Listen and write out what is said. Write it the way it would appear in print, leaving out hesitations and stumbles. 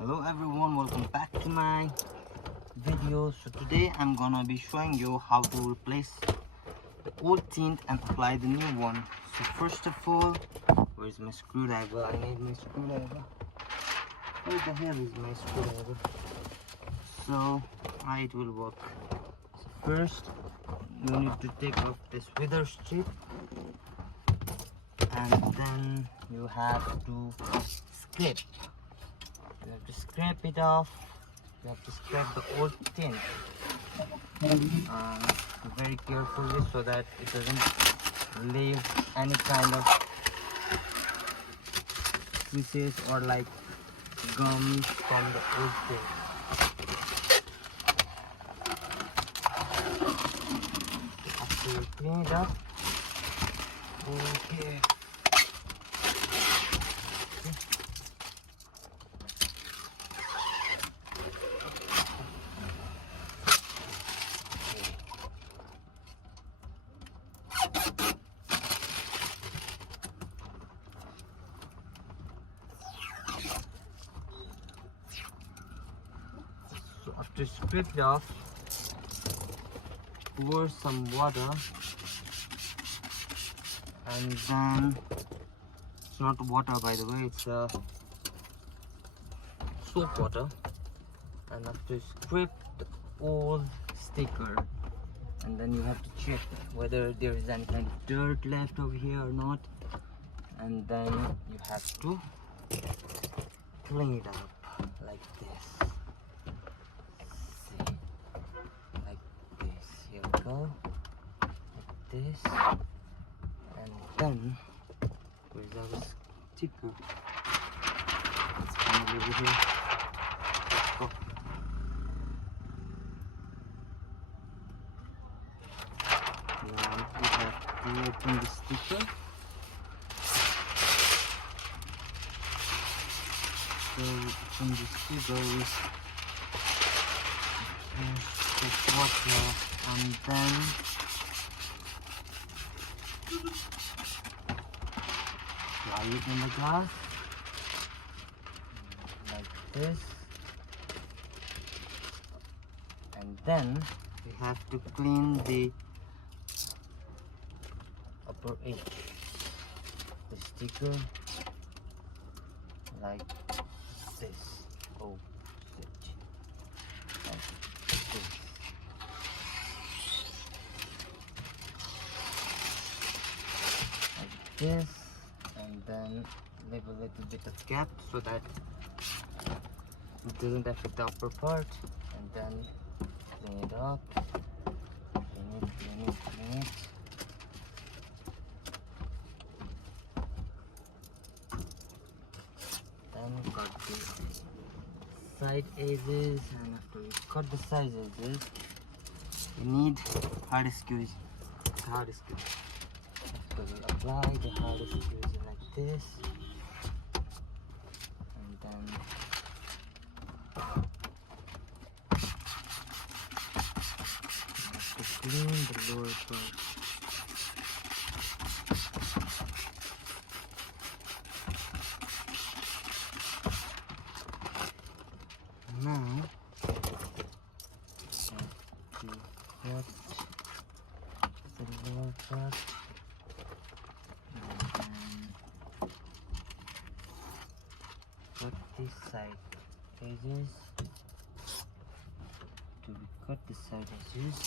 Hello everyone, welcome back to my video. So today I'm gonna be showing you how to replace the old tint and apply the new one. So first of all, where's my screwdriver? I need my screwdriver. Where the hell is my screwdriver? So it will work. So first you need to take off this wither strip, and then you have to scrape. You have to scrape it off. You have to scrape the old tint very carefully so that it doesn't leave any kind of pieces or like gums from the old tint. After you clean it up, okay. So after scrape it off, pour some water, and then it's not water by the way, it's soap water. And after scrape the old sticker, and then you have to check whether there is any kind of dirt left over here or not, and then you have to clean it up like this. See, like this. Here we go, like this, and then where's our sticker? It's finally over here. Let's go. Now we have to open the sticker. So open the sticker with this water, and then dry it in the glass like this, and then we have to clean the upper edge, the sticker, like this. Oh shit. Like this. Like this, and then leave a little bit of gap so that it doesn't affect the upper part, and then clean it up, clean it. Then cut the side edges, and after you cut the side edges, you need hard screws. After you apply the hard screws like this, and then you have to clean the lower part. Now to cut the lower part, and then cut this side edges. To cut the side edges,